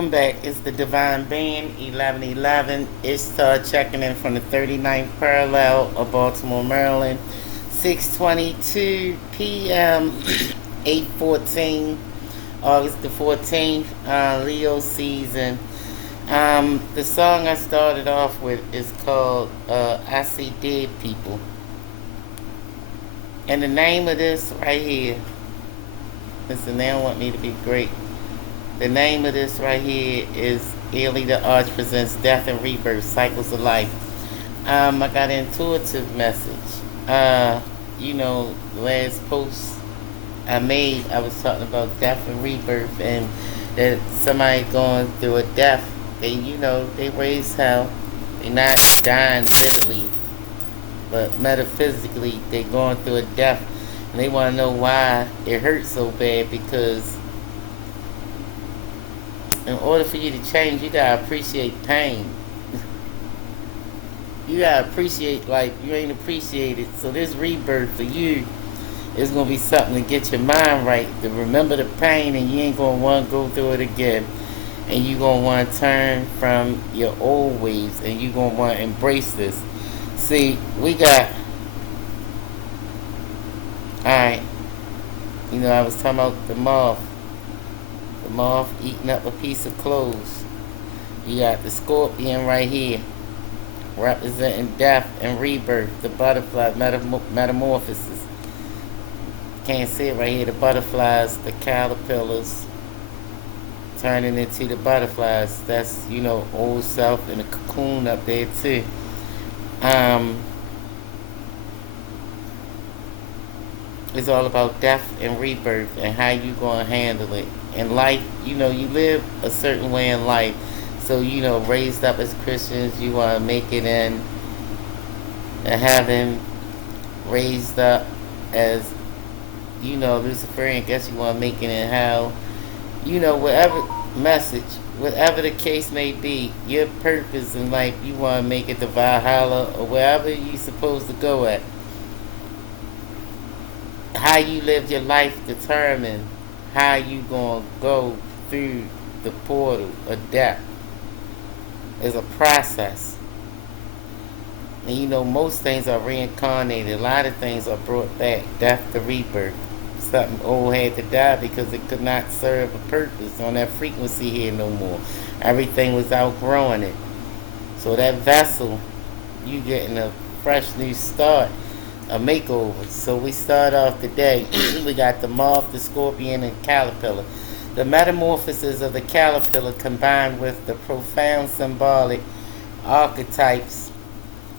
Welcome back. It's the Divine Band, 1111. It's checking in from the 39th parallel of Baltimore, Maryland. 6:22 p.m., 8:14, August the 14th, Leo season. The song I started off with is called I See Dead People. And the name of this right here, listen, they don't want me to be great. The name of this right here is Ailey the Arch presents Death and Rebirth, Cycles of Life. I got an intuitive message. Last post I made, I was talking about death and rebirth, and that somebody going through a death. They raise hell. They're not dying literally, but metaphysically, they're going through a death. And they want to know why it hurts so bad, because in order for you to change, you gotta appreciate pain. You gotta appreciate life. You ain't appreciate it. So this rebirth for you is gonna be something to get your mind right, to remember the pain, and you ain't gonna want to go through it again. And you gonna want to turn from your old ways, and you gonna want to embrace this. See, we got, alright, I was talking about the moth. The moth eating up a piece of clothes. You got the scorpion right here, representing death and rebirth. The butterfly, metamorphosis. Can't see it right here. The butterflies, the caterpillars, turning into the butterflies. That's, old self in a cocoon up there too. It's all about death and rebirth and how you gonna handle it. In life, you live a certain way in life. So, raised up as Christians, you wanna make it in heaven. Raised up as, Luciferian, guess you wanna make it in hell. Whatever message, whatever the case may be, your purpose in life, you wanna make it to Valhalla or wherever you supposed to go at. How you live your life determine how you gonna go through the portal of death. It's a process. And most things are reincarnated. A lot of things are brought back. Death to rebirth. Something old had to die because it could not serve a purpose on that frequency here no more. Everything was outgrowing it. So that vessel, you getting a fresh new start, a makeover. So we start off today. We got the moth, the scorpion, and caterpillar. The metamorphosis of the caterpillar combined with the profound symbolic archetypes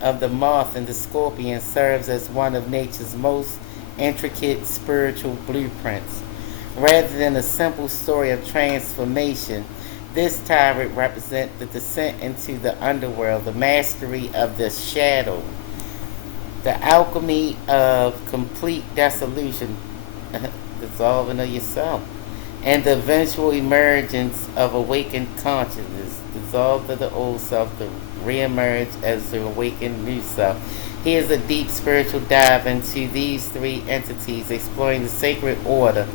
of the moth and the scorpion serves as one of nature's most intricate spiritual blueprints. Rather than a simple story of transformation, this tyrant represents the descent into the underworld, the mastery of the shadow, the alchemy of complete dissolution, dissolving of yourself, and the eventual emergence of awakened consciousness, dissolved of the old self to reemerge as the awakened new self. Here's a deep spiritual dive into these three entities, exploring the sacred order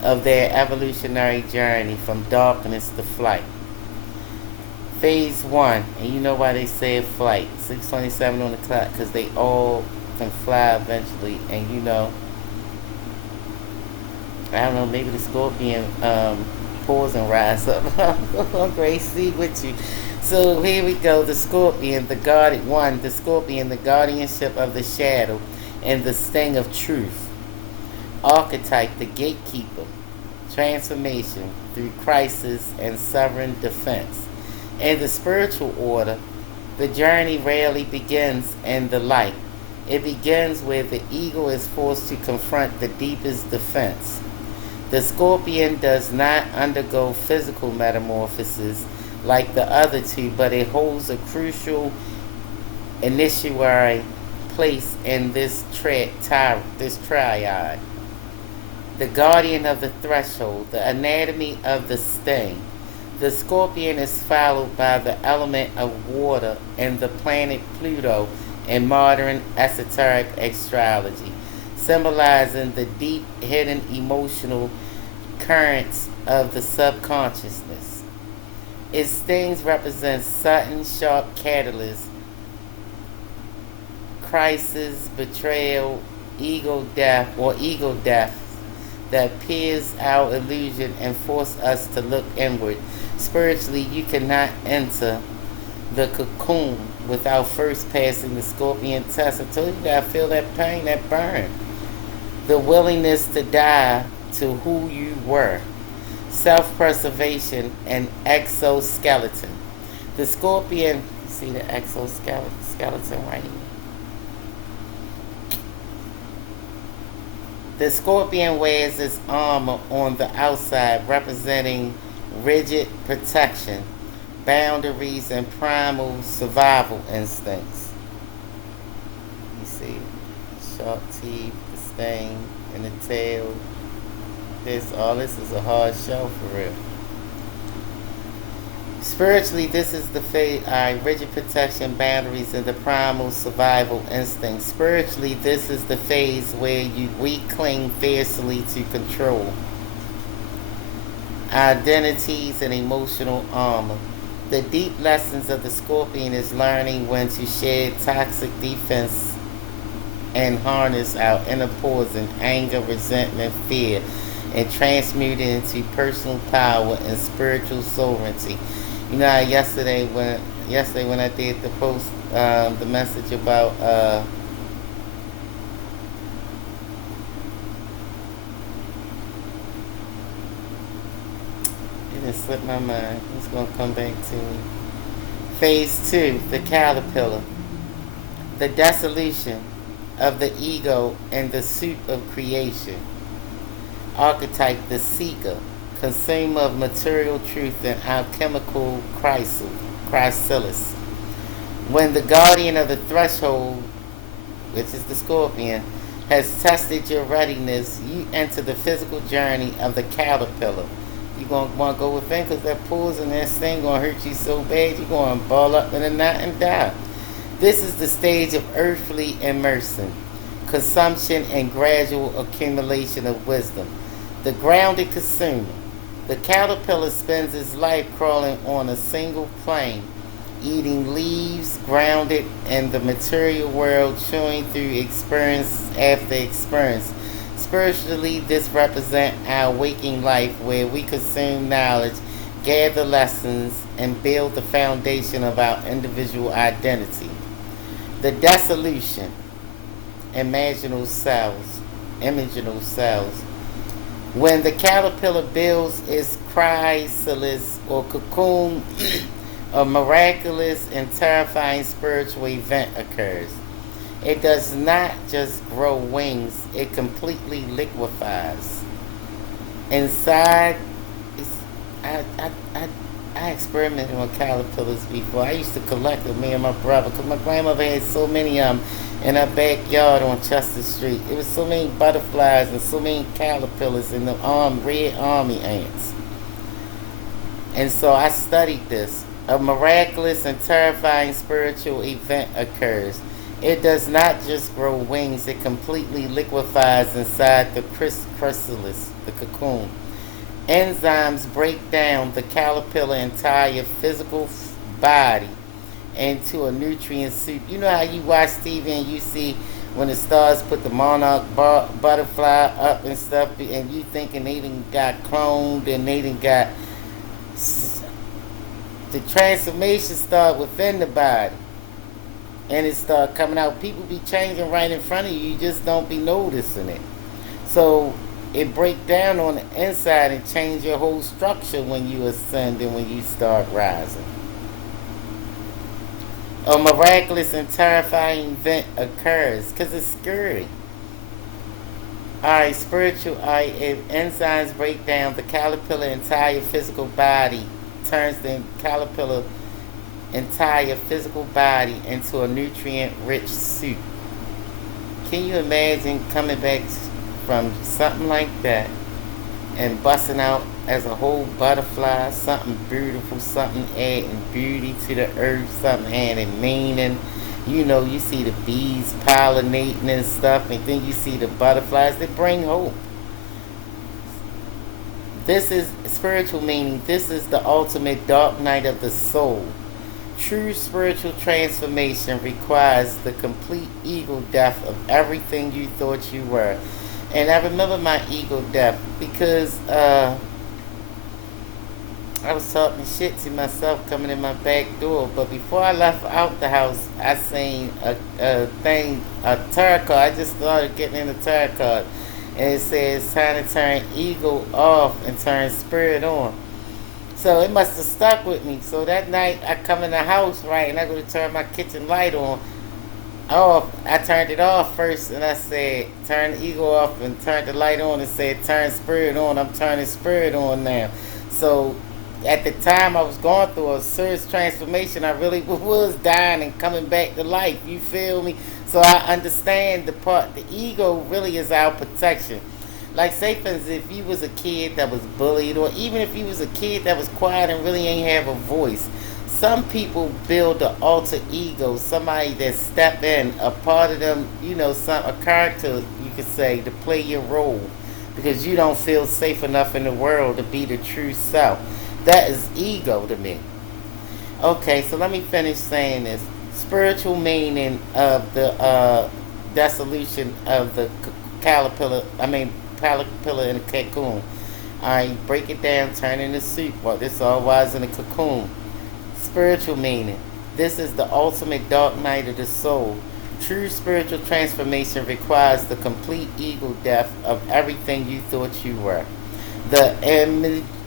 of their evolutionary journey from darkness to flight. Phase 1, and you know why they say flight, 6:27 on the clock, because they all can fly eventually. And I don't know, maybe the scorpion pulls and rise up. I'm crazy with you. So here we go. The scorpion, the guarded one. The scorpion, the guardianship of the shadow and the sting of truth. Archetype, the gatekeeper. Transformation through crisis and sovereign defense. In the spiritual order, the journey rarely begins in the light. It begins where the ego is forced to confront the deepest defense. The scorpion does not undergo physical metamorphosis like the other two, but it holds a crucial initiatory place in this triad. The guardian of the threshold, the anatomy of the sting. The scorpion is followed by the element of water and the planet Pluto in modern esoteric astrology, symbolizing the deep hidden emotional currents of the subconsciousness. Its stings represent sudden, sharp catalyst, crisis, betrayal, ego death that pierce our illusion and force us to look inward. Spiritually, you cannot enter the cocoon without first passing the scorpion test. I told you, you gotta feel that pain, that burn. The willingness to die to who you were. Self-preservation and exoskeleton. The scorpion, you see the exoskeleton right here? The scorpion wears its armor on the outside, representing rigid protection, boundaries, and primal survival instincts. You see, sharp teeth, the sting, and the tail. All this is a hard show for real. Spiritually, this is the phase, rigid protection, boundaries, and the primal survival instinct. Spiritually, this is the phase where we cling fiercely to control, identities, and emotional armor. The deep lessons of the scorpion is learning when to shed toxic defense and harness our inner poison, anger, resentment, fear, and transmute it into personal power and spiritual sovereignty. You know how yesterday when I did the post, the message about it didn't slip my mind. It's gonna come back to me. Phase 2, the caterpillar. The dissolution of the ego and the suit of creation. Archetype, the seeker, consumer of material truth and alchemical chrysalis. When the guardian of the threshold, which is the scorpion, has tested your readiness, you enter the physical journey of the caterpillar. You're going to want to go within because that pulls and that thing going to hurt you so bad you're going to ball up in a knot and die. This is the stage of earthly immersion, consumption, and gradual accumulation of wisdom. The grounded consumer. The caterpillar spends its life crawling on a single plane, eating leaves, grounded in the material world, chewing through experience after experience. Spiritually, this represents our waking life where we consume knowledge, gather lessons, and build the foundation of our individual identity. The dissolution, imaginal cells. When the caterpillar builds its chrysalis or cocoon, a miraculous and terrifying spiritual event occurs. It does not just grow wings, it completely liquefies. Inside, I experimented with caterpillars before. I used to collect them, me and my brother, because my grandmother had so many of them in her backyard on Chester Street. It was so many butterflies and so many caterpillars and the red army ants. And so I studied this. A miraculous and terrifying spiritual event occurs. It does not just grow wings, it completely liquefies inside the chrysalis, the cocoon. Enzymes break down the caterpillar entire physical body into a nutrient soup. You know how you watch TV and you see when the stars put the monarch butterfly up and stuff, and you thinking they done got cloned and they done got the transformation start within the body, and it start coming out. People be changing right in front of you. You just don't be noticing it. So it break down on the inside and change your whole structure when you ascend and when you start rising. A miraculous and terrifying event occurs because it's scary. Alright, spiritual. Alright, if enzymes break down the caterpillar entire physical body, turns the caterpillar entire physical body into a nutrient-rich soup. Can you imagine coming back from something like that and busting out as a whole butterfly, something beautiful, something adding beauty to the earth, something adding meaning? You know, you see the bees pollinating and stuff, and then you see the butterflies that bring hope. This is spiritual meaning. This is the ultimate dark night of the soul. True spiritual transformation requires the complete ego death of everything you thought you were. And I remember my ego death because I was talking shit to myself coming in my back door. But before I left out the house, I seen a tarot card. I just started getting in the tarot card. And it says time to turn ego off and turn spirit on. So it must have stuck with me. So that night I come in the house, right, and I go to turn my kitchen light on. Off. I turned it off first and I said turn the ego off and turned the light on and said turn spirit on. I'm turning spirit on now. So at the time I was going through a serious transformation. I really was dying and coming back to life. You feel me? So I understand the part. The ego really is our protection. Like say for instance, if you was a kid that was bullied, or even if you was a kid that was quiet and really ain't have a voice, some people build an alter ego, somebody that step in, a part of them, a character you could say to play your role, because you don't feel safe enough in the world to be the true self. That is ego to me. Okay, so let me finish saying this. Spiritual meaning of the dissolution of the caterpillar in a cocoon. Alright, break it down, turn into soup. Well, this all was in a cocoon. Spiritual meaning. This is the ultimate dark night of the soul. True spiritual transformation requires the complete ego death of everything you thought you were. The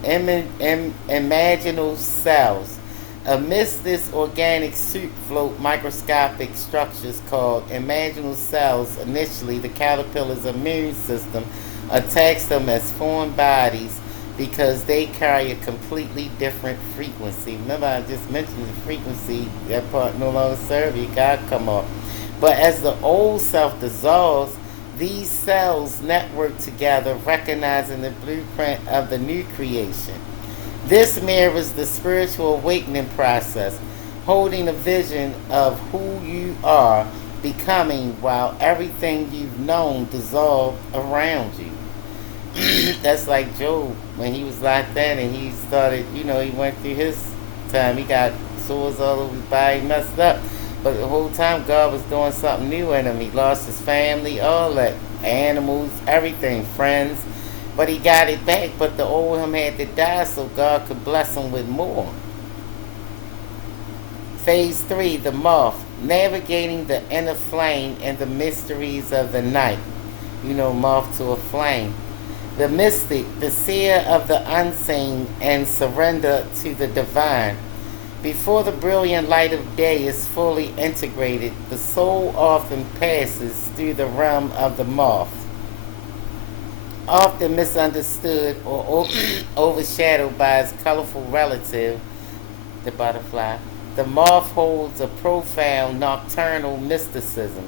imaginal cells. Amidst this organic soup float microscopic structures called imaginal cells. Initially, the caterpillar's immune system attacks them as foreign bodies because they carry a completely different frequency. Remember, I just mentioned the frequency. That part no longer serves you. God come off. But as the old self dissolves, these cells network together, recognizing the blueprint of the new creation. This mirrors the spiritual awakening process, holding a vision of who you are becoming while everything you've known dissolved around you. That's like Job when he was locked in and he started, he went through his time. He got sores all over his body, messed up. But the whole time God was doing something new in him. He lost his family, all that, animals, everything, friends. But he got it back. But the old him had to die so God could bless him with more. Phase 3, the moth, navigating the inner flame and the mysteries of the night. Moth to a flame. The mystic, the seer of the unseen, and surrender to the divine. Before the brilliant light of day is fully integrated, the soul often passes through the realm of the moth. Often misunderstood or overshadowed by its colorful relative, the butterfly, the moth holds a profound nocturnal mysticism.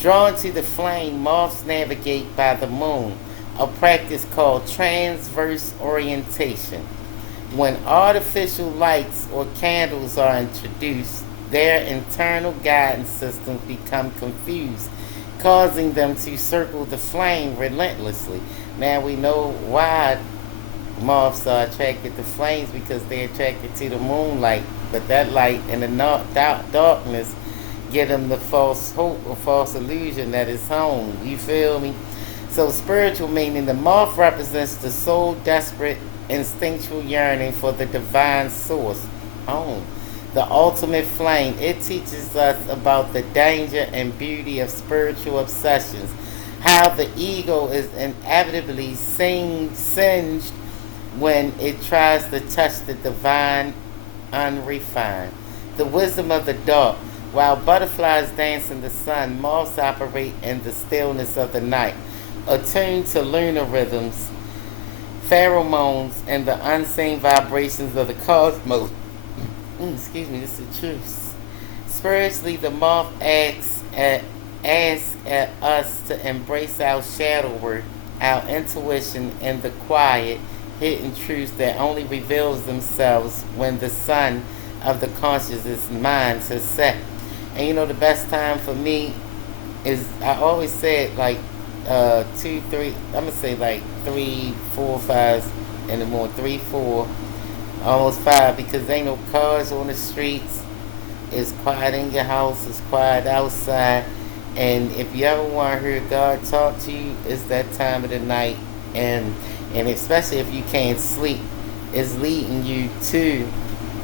Drawn to the flame, moths navigate by the moon, a practice called transverse orientation. When artificial lights or candles are introduced, their internal guidance systems become confused, causing them to circle the flame relentlessly. Now we know why moths are attracted to flames, because they're attracted to the moonlight. But that light and the darkness give them the false hope or false illusion that it's home. You feel me? So spiritual meaning, the moth represents the soul desperate instinctual yearning for the divine source, home, the ultimate flame. It teaches us about the danger and beauty of spiritual obsessions, how the ego is inevitably singed when it tries to touch the divine unrefined. The wisdom of the dark. While butterflies dance in the sun, moths operate in the stillness of the night, attuned to lunar rhythms, pheromones, and the unseen vibrations of the cosmos. Excuse me, this is the truth. Spiritually, the moth asks at us to embrace our shadow work, our intuition, and the quiet, hidden truths that only reveals themselves when the sun of the consciousness mind has set. And the best time for me is, I always say it like 2, 3, I'm gonna say like 3, 4, 5, in the morning, 3, 4, almost 5, because there ain't no cars on the streets. It's quiet in your house. It's quiet outside. And if you ever want to hear God talk to you, it's that time of the night. And and especially if you can't sleep, it's leading you to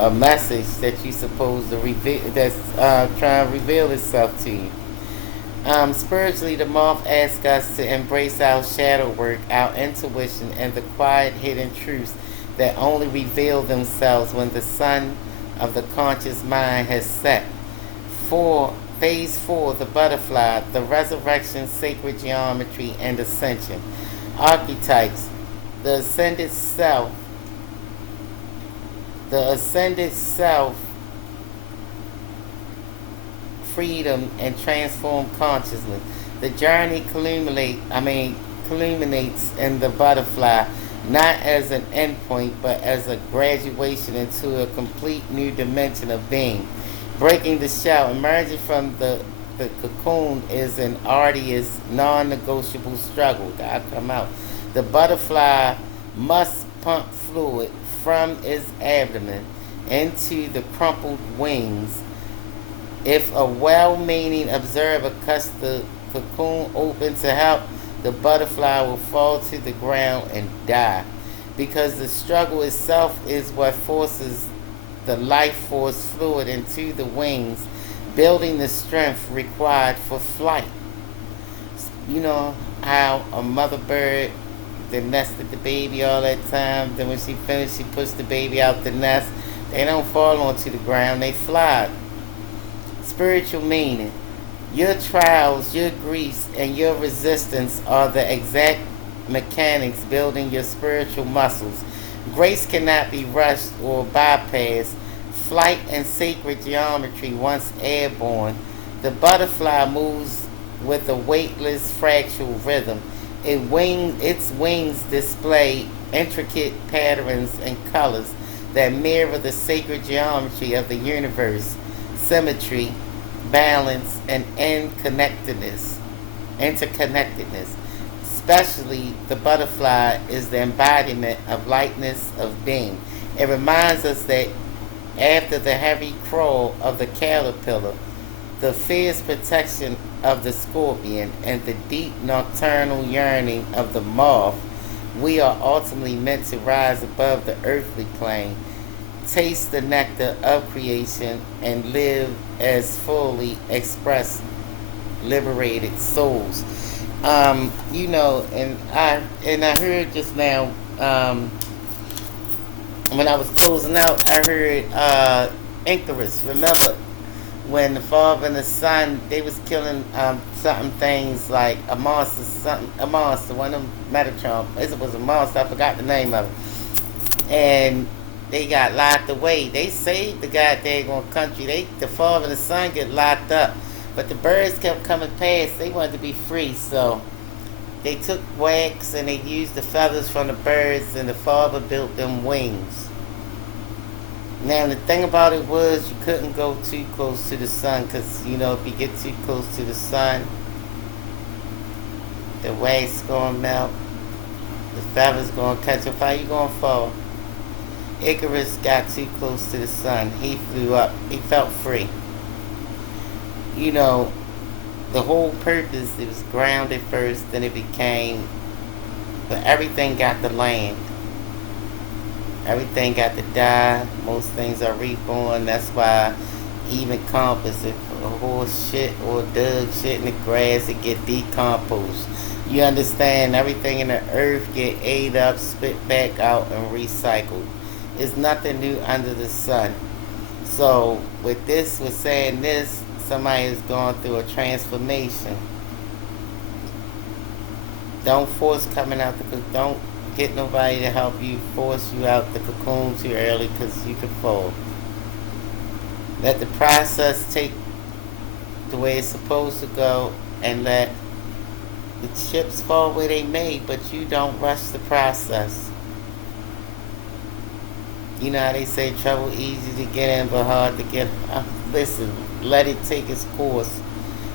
a message that you're supposed to reveal, that's trying to reveal itself to you. Spiritually, the moth asks us to embrace our shadow work, our intuition, and the quiet hidden truths that only reveal themselves when the sun of the conscious mind has set. Phase 4, the butterfly, the resurrection, sacred geometry, and ascension. Archetypes, the ascended self, the ascended self, freedom, and transformed consciousness. The journey culminates in the butterfly, not as an endpoint, but as a graduation into a complete new dimension of being. Breaking the shell, emerging from the cocoon is an arduous, non-negotiable struggle. Gotta come out. The butterfly must pump fluid from its abdomen into the crumpled wings. If a well-meaning observer cuts the cocoon open to help, the butterfly will fall to the ground and die. Because the struggle itself is what forces the life force fluid into the wings, building the strength required for flight. You know how a mother bird that nested the baby all that time, then when she finished, she pushed the baby out the nest. They don't fall onto the ground, they fly. Spiritual meaning. Your trials, your griefs, and your resistance are the exact mechanics building your spiritual muscles. Grace cannot be rushed or bypassed. Flight and sacred geometry once airborne. The butterfly moves with a weightless fractal rhythm. Its wings display intricate patterns and colors that mirror the sacred geometry of the universe. Symmetry, balance, and interconnectedness. Especially the butterfly is the embodiment of lightness of being. It reminds us that after the heavy crawl of the caterpillar, the fierce protection of the scorpion, and the deep nocturnal yearning of the moth, we are ultimately meant to rise above the earthly plane, taste the nectar of creation, and live as fully expressed, liberated souls. And I heard just now, when I was closing out, I heard Icarus. Remember when the father and the son, they was killing something things like a monster, one of them Metatron. It was a monster. I forgot the name of it. And they got locked away. They saved the goddamn country. The father and the son get locked up. But the birds kept coming past. They wanted to be free, so they took wax and they used the feathers from the birds, and the father built them wings. Now, the thing about it was you couldn't go too close to the sun, because, if you get too close to the sun, the wax going to melt, the feathers going to catch up. How you going to fall? Icarus got too close to the sun. He flew up. He felt free. The whole purpose, it was grounded first, then it became, but everything got to land. Everything got to die. Most things are reborn. That's why even compass, if a horse shit or dug shit in the grass, it get decomposed. You understand? Everything in the earth get ate up, spit back out, and recycled. There's nothing new under the sun. So with saying this, somebody is going through a transformation. Don't force coming out don't get nobody to help you force you out the cocoon too early, because you can fall. Let the process take the way it's supposed to go, and let the chips fall where they may, but you don't rush the process. You know how they say trouble easy to get in but hard to get out? Listen, let it take its course.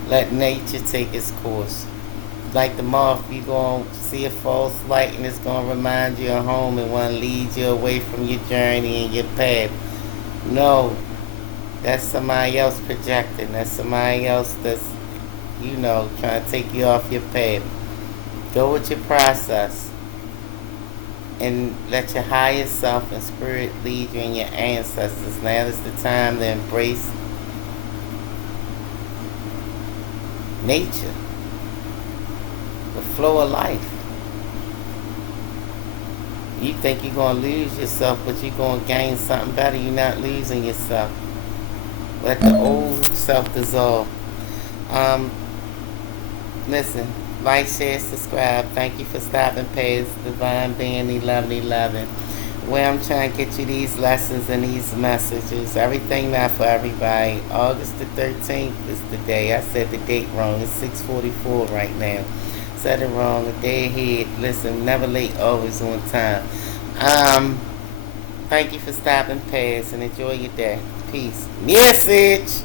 Let nature take its course. Like the moth, you going to see a false light and it's going to remind you of home and want to lead you away from your journey and your path. No, that's somebody else projecting. That's somebody else that's, trying to take you off your path. Go with your process and let your higher self and spirit lead you and your ancestors. Now is the time to embrace nature, the flow of life. You think you're going to lose yourself, but you're going to gain something better. You're not losing yourself. Let the old self dissolve. Listen, like, share, subscribe. Thank you for stopping past Divine Being 1111. Where I'm trying to get you these lessons and these messages. Everything not for everybody. August the 13th is the day. I said the date wrong. It's 6:44 right now. Said it wrong. A day ahead. Listen, never late, always on time. Thank you for stopping past and enjoy your day. Peace. Message.